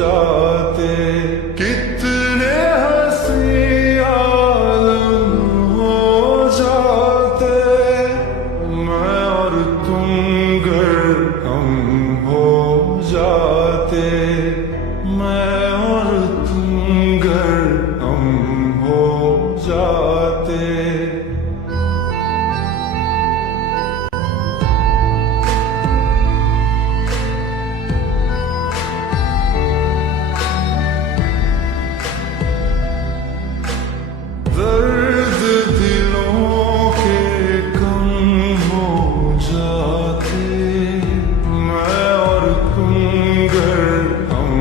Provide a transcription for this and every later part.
जाते। कितने हंसी आलम हो जाते, मैं और तुम गर हम हो जाते, मैं और तुम गर हम हो जाते। दर्द दिलों के कम हो जाते, मैं और तुम गर हम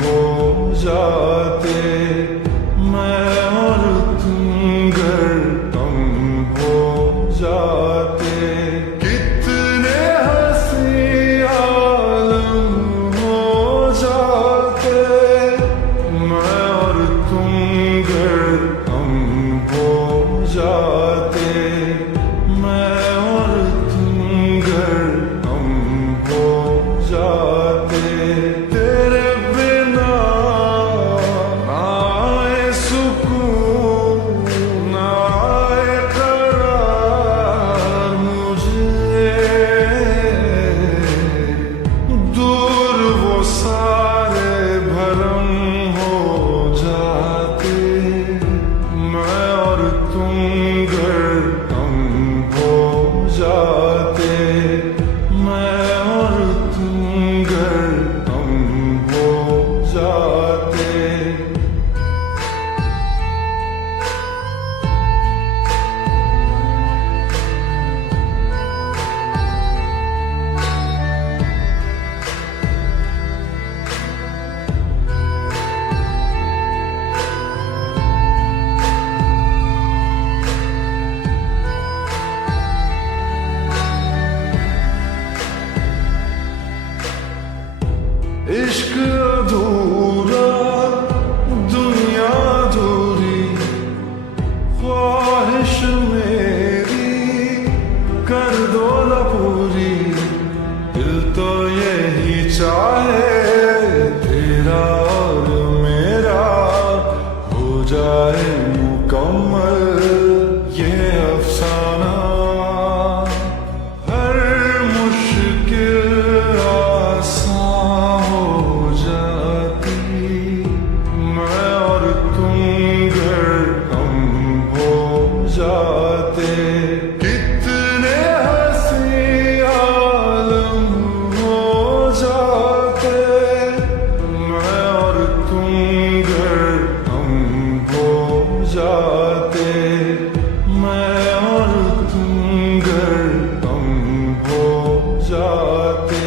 हो जाते, मैं और तुम गर हम हो जाते। कितने हंसी आलम हो जाते, मैं और तुम गर हम हो जाते, मैं और तुम गर हम हो जाते। तेरे बिना ना आए सुकून, ना आए करार मुझे, दूर वो सारे भरम हो जाते, मैं और तुम गर हम हो जाते, मैं और तुम गर हम हो जाते। इश्क अधूरा, दुनिया अधूरी, ख्वाहिश मेरी कर दो न पूरी। दिल तो यही चाहे तेरा और मेरा हो जाए मुकम्मल ये अफसाना। हर मुश्किल आसान हो जाती, मैं और तुम गर हम हो जाते। कितने हंसी आलम हो जाते, मैं और तुम गर हम हो जाते, मैं और तुम गर हम हो जाते।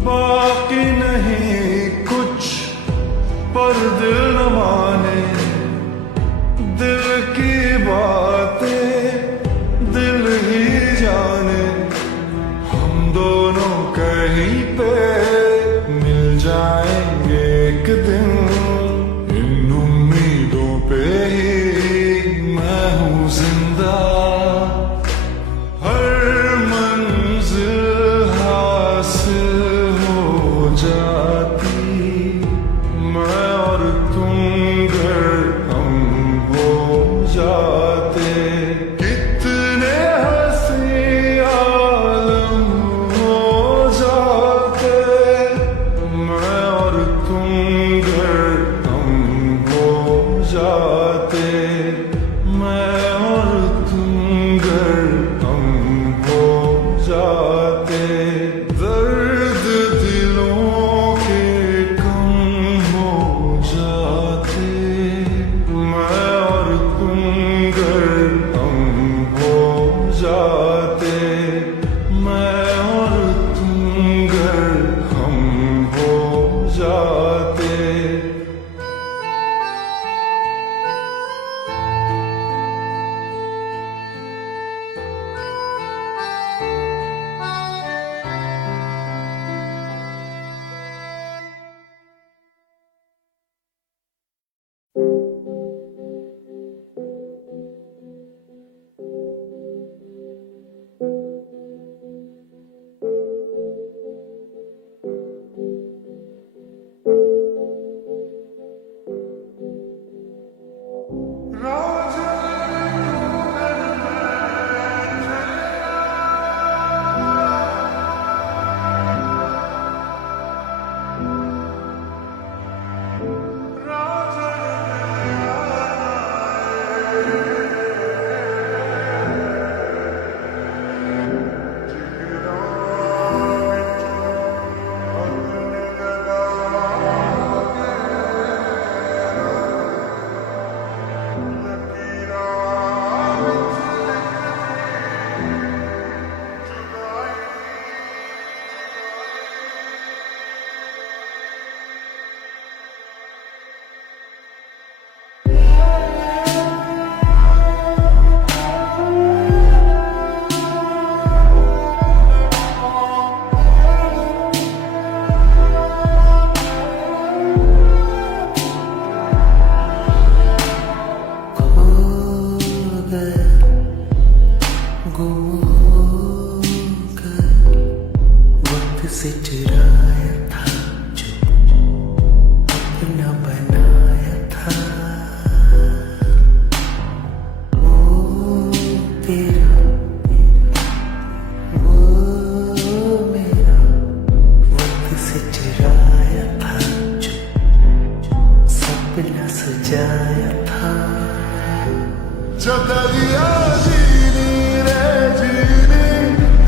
बाकी नहीं कुछ पर दिल न माने, दिल की बातें दिल ही जाने। हम दोनों कहीं पे मिल जाएंगे एक दिन, इन उम्मीदों पे ही मैं हूँ जिंदा। हर मंजिल हासिल हो जाती, मैं और तुम गर हम हो जाते। कितने हंसी आलम हो जाते, मैं और तुम गर हम हो जाते, मैं और तुम गर हम हो जाते। दर्द दिलों के कम हो जाते, मैं और तुम गर हम हो जाते, मैं और तुम गर हम हो जाते। से चुराया था जो अपना बनाया था, वो तेरा वो मेरा, वक्त से चुराया था जो सपना सजाया था। चदरिया जीनी रे जीनी,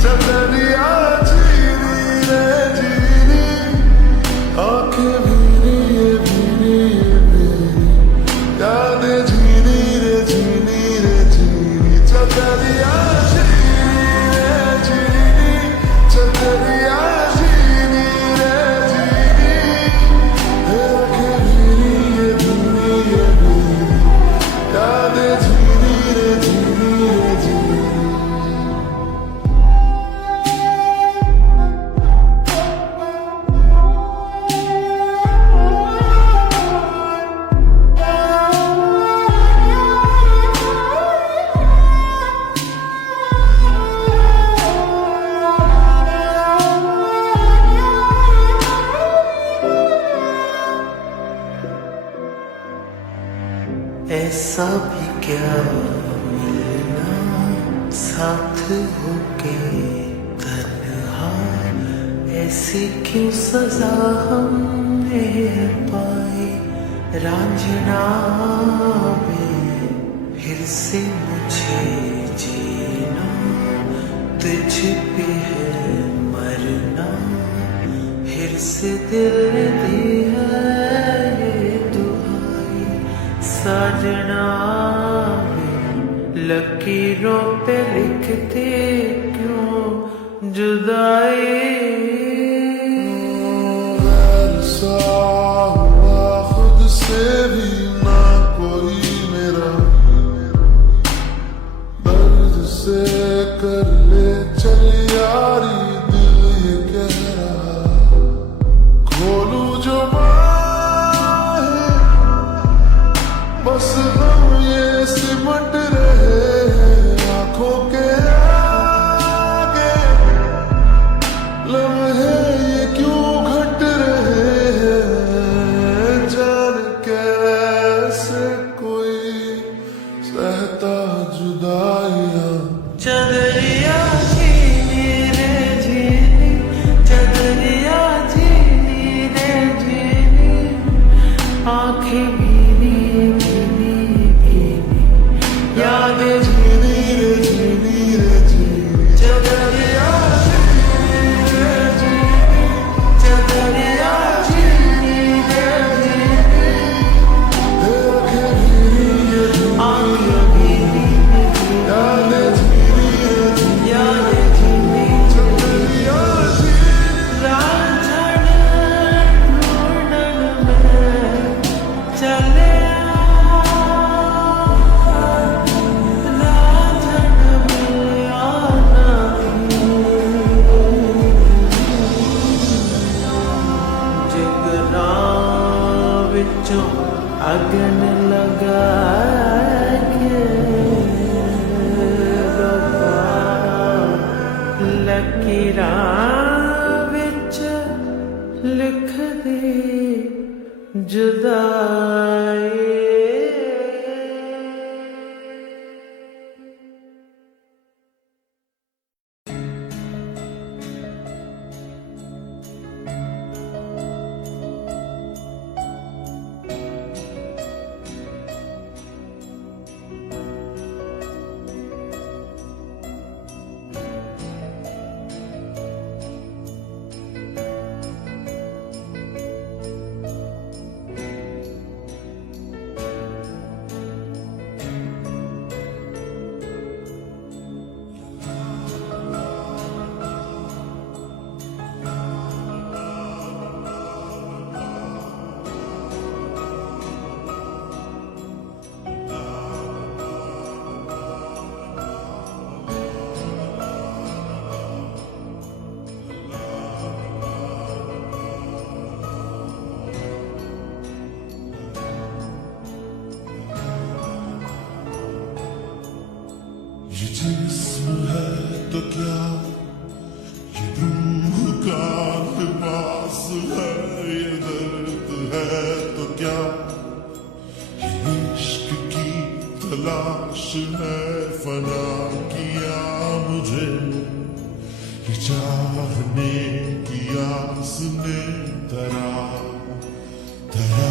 चदरिया जीनी रे जीनी, आंखें भीनी ये भीनी ये भीनी, यादें जीनी रे जीनी रे जीनी। चदरिया जीनी रे जीनी, चदरिया जीनी रे जीनी, आंखें भीनी ये भीनी ये भीनी, यादें जीनी रे जीनी रे जीनी। ऐसा भी क्या मिलना साथ होके तन्हा, ऐसी क्यों सजा हमने पाई रांझना में। फिर से मुझे जीना तुझ पे है मरना, फिर से दिल ने दी है ये दुहाई साजना में। लकीरों पे लिखते क्यों जुदाई, गैर सा हुआ खुद से भी ना कोई मेरा, दर्द से कर ले चल यारी दिल ये कह रहा। खोलूं जो बाहें बस हम ये सिमट रहे हैं आंखों के आगे, लम्हे ये क्यों घट रहे हैं। जान कैसे कोई सहता जुदाइयां। चदरिया जीनी रे जीनी, चदरिया जीनी रे जीनी, आंखें भीनी भीनी भीनी, यादें जीनी रे जीनी रे जीनी। चदरिया जीनी रे जीनी, चदरिया जीनी रे जीनी, आंखें भीनी ये भीनी, आंखें भीनी भीनी, यादें जीनी रे जीनी। यादें जीनी चदरिया जीनी रांझण ढूंढन में चले रांझण में आना जिगरा विचों अगन लगा के रब्बा, लकीरां विच लिख दे जुदाई। जिस्म है तो क्या ये रूह का तलाश है फना किया मुझे ये चाहने की आस ने तरा तरा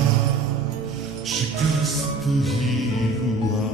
शिकस्त ही हुआ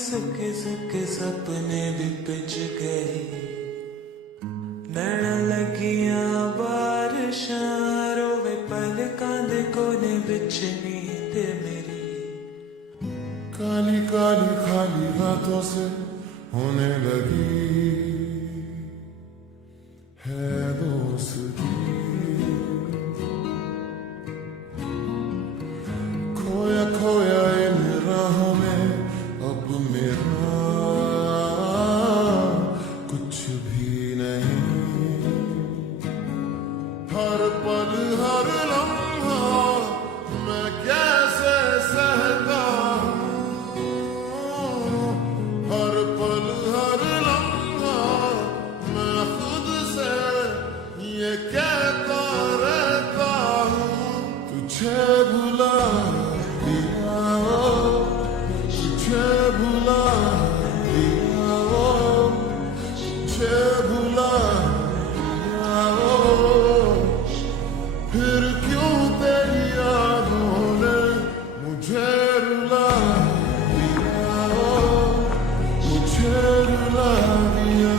सके सके सपने भी पिच गए नैन लगियां बारिशां रोवे पलकां दे कोने बिच नींद मेरी काली काली खाली हाथों से होने लगी है दोस्ती खोया खोया इन राहों में अब मेरा कुछ भी नहीं हर पल हर लम्हा मैं कैसे सहता हूँ हर पल हर लम्हा मैं खुद से ये कहता रहता हूँ तुझे भुला दिया तुझे भुला दिया तुझे भुला दिया फिर क्यों तेरी यादों ने मुझे रुला दिया मुझे रुला दिया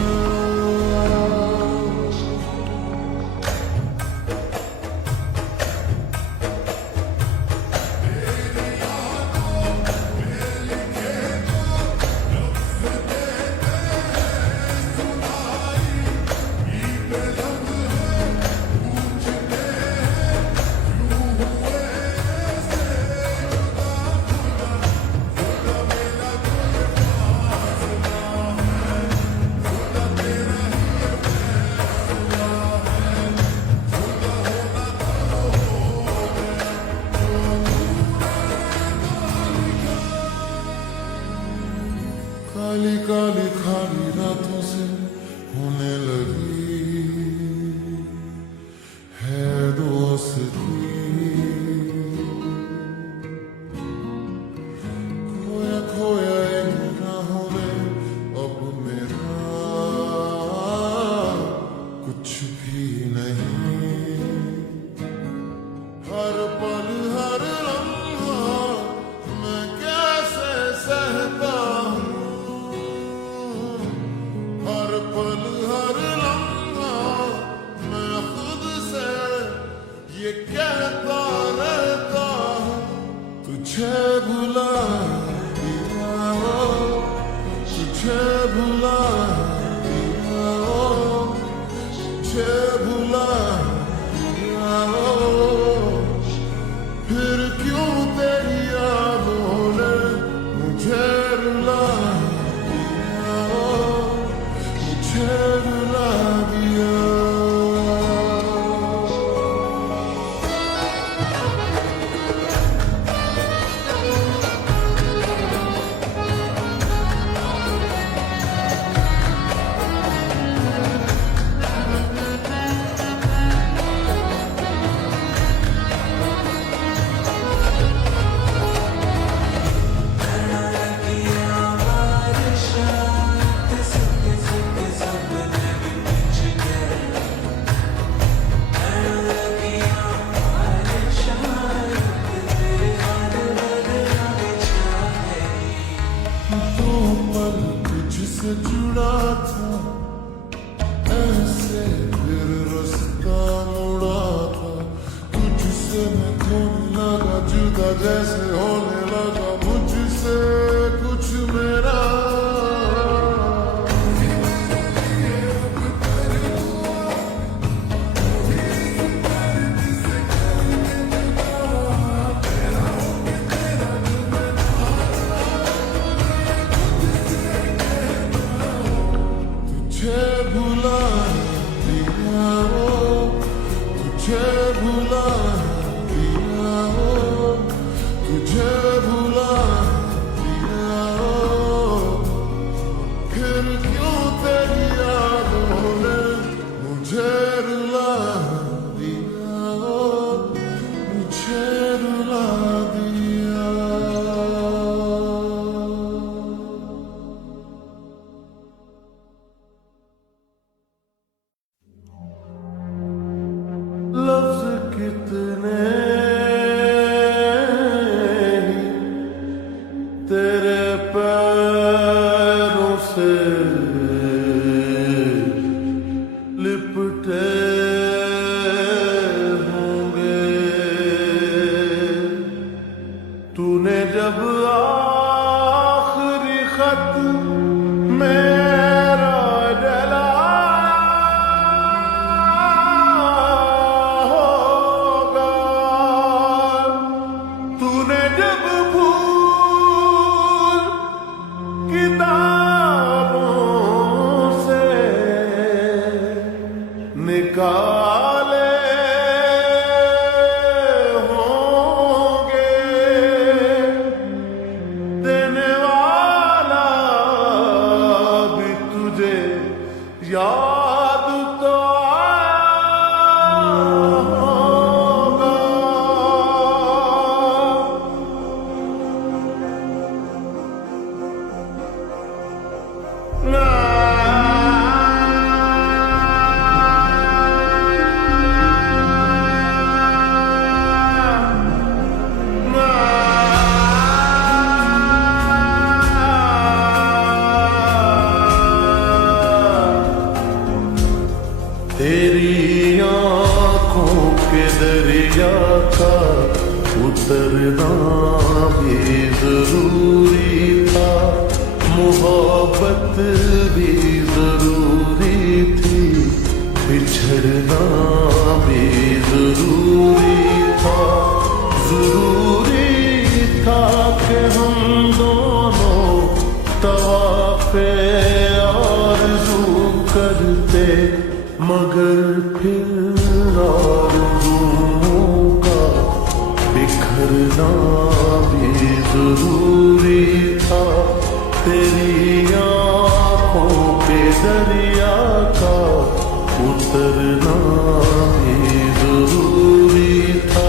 क्यों तेरी यादों ने मुझे रुला दिया, मुझे रुला दिया। तो पल तुझसे जुड़ा था, ऐसे फिर रास्ता मुड़ा था। तुझसे मैं खोने लगा, जुदा जैसे होने लगा मुझसे कुछ मेरा। तुझे भुला दिया ओ, तुझे भुला दिया ओ, तुझे भुला दिया ओ। फिर क्यों तेरी यादों ने मुझे रुला दिया ओ, मुझे रुला दिया। लफ्ज कितने ही तेरे पैरों से लिपटे होंगे। तूने जब आखिरी खत मेरा जला होगा, तूने जब फूल किताबों से निकाले होंगे। देने वाला भी तुझे याद तो आया होगा। ना तेरी आँखों के दरिया का उतरना भी जरूरी था, मोहब्बत भी जरूरी थी, बिछड़ना भी जरूरी था। जरूरी था कि हम दोनों तवाफ़े आरज़ू करते, मगर फिर आरज़ुओं का बिखरना भी जरूरी था। तेरी आँखों के दरिया का उतरना भी जरूरी था।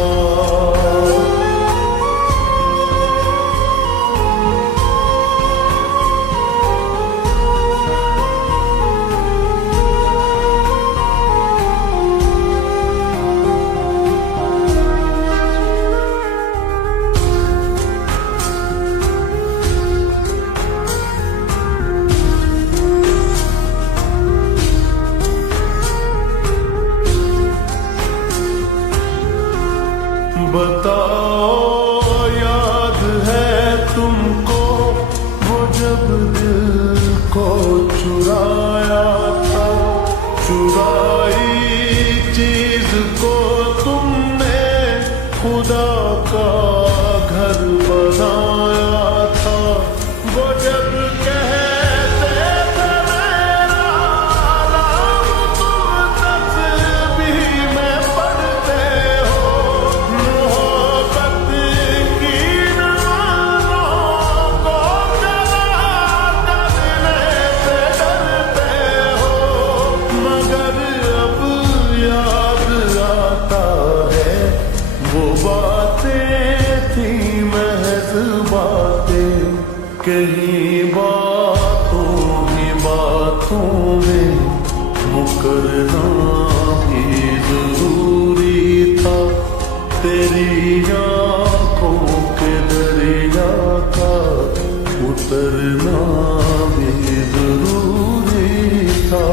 कहीं बातों ही बातों में मुकरना भी जरूरी था। तेरी आंखों के दरिया का उतरना भी जरूरी था।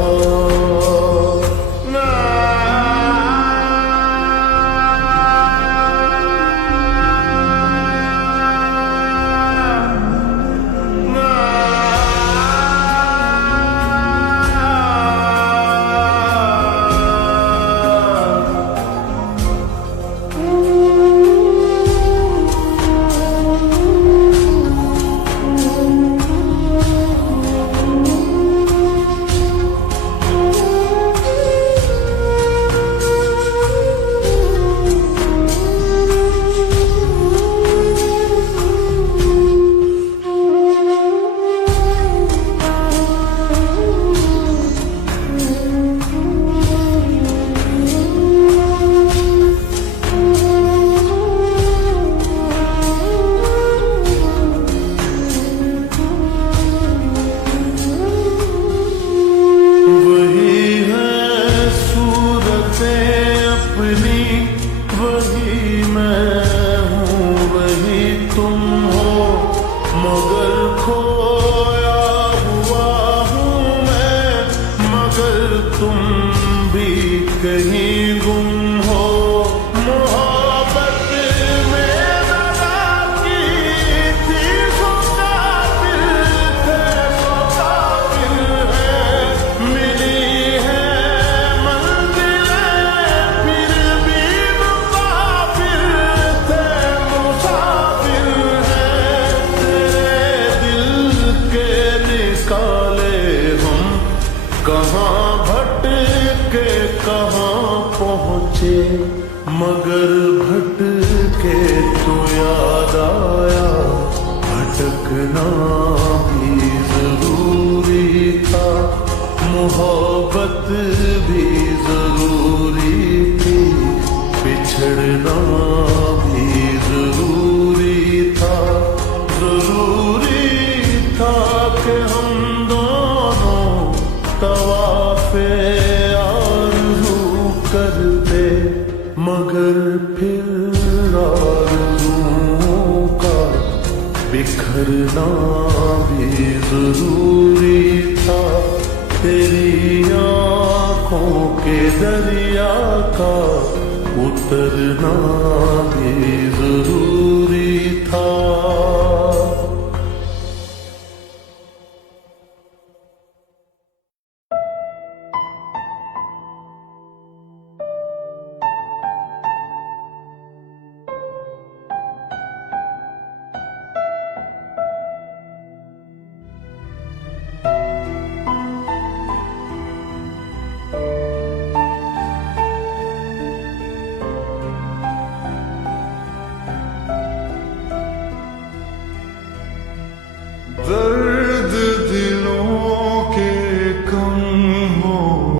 वही मैं हूँ वही तुम हो, मगर खोया हुआ हूँ मैं, मगर तुम भी कहीं गुम हो। मोहब्बत में दगा की थी सो काबिल थे, सो काबिल है, मिली है मंजिलें फिर भी मुसाफिर थे, मुसाफिर है। तेरे दिल के निकाले हम कहाँ भटके कहाँ पहुँचे, मगर भटके तो याद आया भटकना भी जरूरी था। मोहब्बत भी जरूरी थी, बिछड़ना भी जरूरी था। जरूरी था कि हम दोनों तवाफ़े आरज़ू करते, मगर फिर आरज़ुओं का बिखरना भी जरूरी था। तेरी आँखों के दरिया का उतरना भी जरूरी था। The